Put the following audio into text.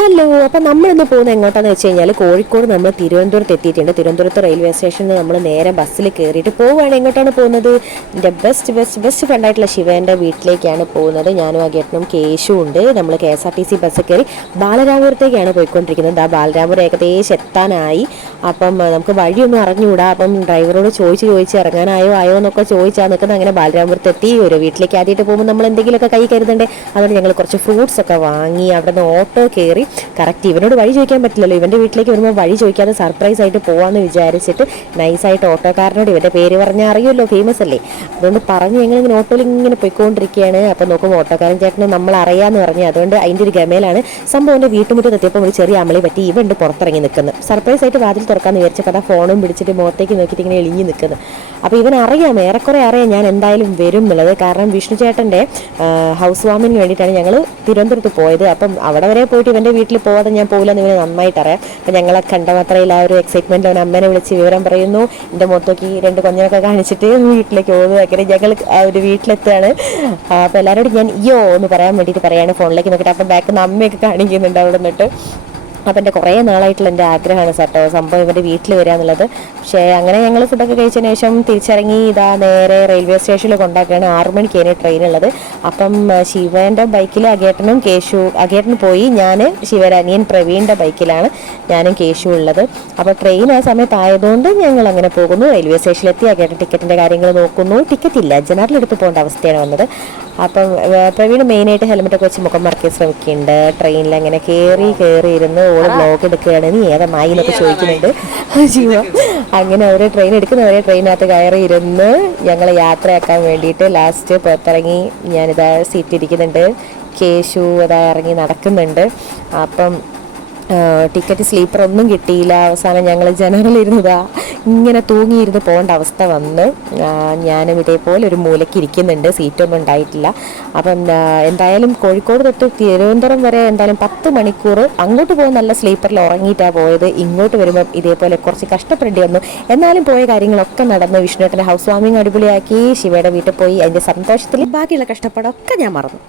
Hello അപ്പം നമ്മളിന്ന് പോകുന്നത് എങ്ങോട്ടാന്ന് വെച്ച് കഴിഞ്ഞാൽ കോഴിക്കോട് നമ്മൾ തിരുവനന്തപുരത്ത് എത്തിയിട്ടുണ്ട്. തിരുവനന്തപുരത്ത് റെയിൽവേ സ്റ്റേഷനിൽ നമ്മൾ നേരെ ബസ്സിൽ കയറിയിട്ട് പോവുകയാണ് എങ്ങോട്ടാണ് പോകുന്നത്? എന്റെ ബെസ്റ്റ് ബെസ്റ്റ് ബെസ്റ്റ് ഫ്രണ്ടായിട്ടുള്ള ശിവേന്റെ വീട്ടിലേക്കാണ് പോകുന്നത്. ഞാനും ആ ഗേട്ടനും കേശും ഉണ്ട്. നമ്മൾ K S R T C ബസ്സിൽ കയറി ബാലരാമപുരത്തേക്കാണ് പോയിക്കൊണ്ടിരിക്കുന്നത്. ആ ബാലരാമപുരം ഏകദേശം എത്താനായി. അപ്പം നമുക്ക് വഴിയൊന്നും അറിഞ്ഞുകൂടാ. അപ്പം ഡ്രൈവറോട് ചോദിച്ച് ചോദിച്ച് ഇറങ്ങാനായോ ആയോ എന്നൊക്കെ ചോദിച്ചാൽ നിൽക്കുന്നത് അങ്ങനെ ബാലരാമപുരത്ത് എത്തി ഒരു വീട്ടിലേക്ക് ആദ്യമായിട്ട് പോകുമ്പോൾ നമ്മൾ എന്തെങ്കിലുമൊക്കെ കൈ കരുതണ്ടേ? അതുകൊണ്ട് ഞങ്ങൾ കുറച്ച് ഫ്രൂട്ട്സ് ഒക്കെ വാങ്ങി അവിടെ നിന്ന് ഓട്ടോ കയറി. കറക്റ്റ് ഇവനോട് വഴി ചോദിക്കാൻ പറ്റില്ലല്ലോ. ഇവന്റെ വീട്ടിലേക്ക് വരുമ്പോൾ വഴി ചോദിക്കാതെ സർപ്രൈസ് ആയിട്ട് പോകാമെന്ന് വിചാരിച്ചിട്ട് നൈസായിട്ട് ഓട്ടോക്കാരനോട് ഇവന്റെ പേര് പറഞ്ഞാൽ അറിയുമല്ലോ ഫേമസ് അല്ലേ? അതുകൊണ്ട് പറഞ്ഞ് ഞങ്ങളിങ്ങനെ ഓട്ടോയിൽ ഇങ്ങനെ പോയിക്കൊണ്ടിരിക്കുകയാണ്. അപ്പോൾ നോക്കുമ്പോൾ ഓട്ടോക്കാരൻ ചേട്ടന് നമ്മൾ അറിയാമെന്ന് പറഞ്ഞു അതുകൊണ്ട് അതിന്റെ ഒരു ഗമയിലാണ്. സംഭവം എന്റെ വീട്ടുമുറ്റത്ത് എത്തിയപ്പോൾ ഒരു ചെറിയ അമളി പറ്റി ഇവണ്ട് പുറത്തിറങ്ങി നിൽക്കുന്നത് സർപ്രൈസ് ആയിട്ട് വാതിൽ തുറക്കാന്ന് വിചാരിച്ചപ്പോൾ കഥ ഫോണും പിടിച്ചിട്ട് മുഖത്തേക്ക് നോക്കിയിട്ട് ഇങ്ങനെ എളിഞ്ഞു നിൽക്കുന്നത് അപ്പോൾ ഇവൻ അറിയാം ഏറെക്കുറെ അറിയാം ഞാൻ എന്തായാലും വരും എന്നുള്ളത്. കാരണം വിഷ്ണു ചേട്ടന്റെ ഹൗസ് വാമിന് വേണ്ടിയിട്ടാണ് ഞങ്ങൾ തിരുവനന്തപുരത്ത് പോയത്. അപ്പം അവിടെ വരെ പോയിട്ട് ഇവന്റെ വീട്ടിൽ പോകാതെ ഞാൻ പോകില്ലെന്ന് ഇവന് നന്നായിട്ട് അറിയാം. അപ്പം ഞങ്ങളെ കണ്ട മാത്രയിൽ ആ ഒരു എക്സൈറ്റ്മെന്റ് അവൻ അമ്മേനെ വിളിച്ച് വിവരം പറയുന്നു. എന്റെ മുഖത്തേക്ക് രണ്ട് കുഞ്ഞിനൊക്കെ കാണിച്ചിട്ട് വീട്ടിലേക്ക് പോകുന്നു. അങ്ങനെ ഞങ്ങൾ ആ ഒരു വീട്ടിലെത്തുകയാണ്. അപ്പോൾ എല്ലാവരോടും ഞാൻ യോ എന്ന് പറയാൻ വേണ്ടിയിട്ട് പറയാണ് ഫോണിലേക്ക് നോക്കിയിട്ട്. അപ്പം ബാക്കിൽ നിന്ന് അമ്മയൊക്കെ കാണിക്കുന്നുണ്ട് അവിടെ നിന്നിട്ട്. അപ്പം എന്റെ കുറേ നാളായിട്ടുള്ള എന്റെ ആഗ്രഹമാണ് കേട്ടോ സംഭവം ഇവന്റെ വീട്ടിൽ വരിക എന്നുള്ളത് പക്ഷേ അങ്ങനെ ഞങ്ങൾ ഫുഡൊക്കെ കഴിച്ചതിന് ശേഷം തിരിച്ചിറങ്ങി ഇതാ നേരെ റെയിൽവേ സ്റ്റേഷനിൽ കൊണ്ടാക്കുകയാണ് ആറു മണിക്കാണ് ട്രെയിൻ ഉള്ളത്. അപ്പം ശിവേന്റെ ബൈക്കിൽ അഗേട്ടനും കേശു അഗേട്ടൻ പോയി. ഞാൻ ശിവരാനിയൻ പ്രവീണിന്റെ ബൈക്കിലാണ് ഞാനും കേശു ഉള്ളത്. അപ്പോൾ ട്രെയിൻ ആ സമയത്ത് ആയതുകൊണ്ട് ഞങ്ങൾ അങ്ങനെ പോകുന്നു. റെയിൽവേ സ്റ്റേഷനിലെത്തി അഗേട്ടൻ ടിക്കറ്റിന്റെ കാര്യങ്ങൾ നോക്കുന്നു. ടിക്കറ്റ് ഇല്ല. ജനറലെടുത്ത് പോകേണ്ട അവസ്ഥയാണ് വന്നത്. അപ്പം പ്രവീൺ മെയിനായിട്ട് ഹെൽമെറ്റൊക്കെ വെച്ച് മുഖം മറക്കാൻ ശ്രമിക്കുന്നുണ്ട് ട്രെയിനിൽ അങ്ങനെ കയറി കയറി ഇരുന്ന് ഓൾ ബ്ലോഗ് എടുക്കുകയാണ്. നീ ഏതാ മായി എന്നൊക്കെ ചോദിക്കുന്നുണ്ട്? ജീവ അങ്ങനെ അവർ ട്രെയിൻ എടുക്കുന്ന. എടുക്കുന്നവരെ ട്രെയിനകത്ത് കയറി ഇരുന്ന് ഞങ്ങളെ യാത്രയാക്കാൻ വേണ്ടിയിട്ട് ലാസ്റ്റ് പുറത്തിറങ്ങി ഞാനിതാ സീറ്റ് ഇരിക്കുന്നുണ്ട്. കേശു അതാ ഇറങ്ങി നടക്കുന്നുണ്ട്. അപ്പം ടിക്കറ്റ് സ്ലീപ്പർ ഒന്നും കിട്ടിയില്ല. അവസാനം ഞങ്ങൾ ജനറൽ ഇരുന്നതാ ഇങ്ങനെ തൂങ്ങിയിരുന്ന് പോകേണ്ട അവസ്ഥ വന്ന്. ഞാനും ഇതേപോലെ ഒരു മൂലയ്ക്ക് ഇരിക്കുന്നുണ്ട്. സീറ്റൊന്നും ഉണ്ടായിട്ടില്ല. അപ്പം എന്തായാലും കോഴിക്കോട് തൊട്ട് തിരുവനന്തപുരം വരെ എന്തായാലും പത്ത് മണിക്കൂർ അങ്ങോട്ട് പോകുന്ന നല്ല സ്ലീപ്പറിൽ ഉറങ്ങിയിട്ടാണ് പോയത്. ഇങ്ങോട്ട് വരുമ്പം ഇതേപോലെ കുറച്ച് കഷ്ടപ്പെടേണ്ടി വന്നു. എന്നാലും പോയ കാര്യങ്ങളൊക്കെ നടന്ന് വിഷ്ണുവേട്ടന്റെ ഹൗസ് വാമിങ് അടിപൊളിയാക്കി ശിവയുടെ വീട്ടിൽ പോയി. അതിന്റെ സന്തോഷത്തിൽ ബാക്കിയുള്ള കഷ്ടപ്പാടൊക്കെ ഞാൻ മറന്നു.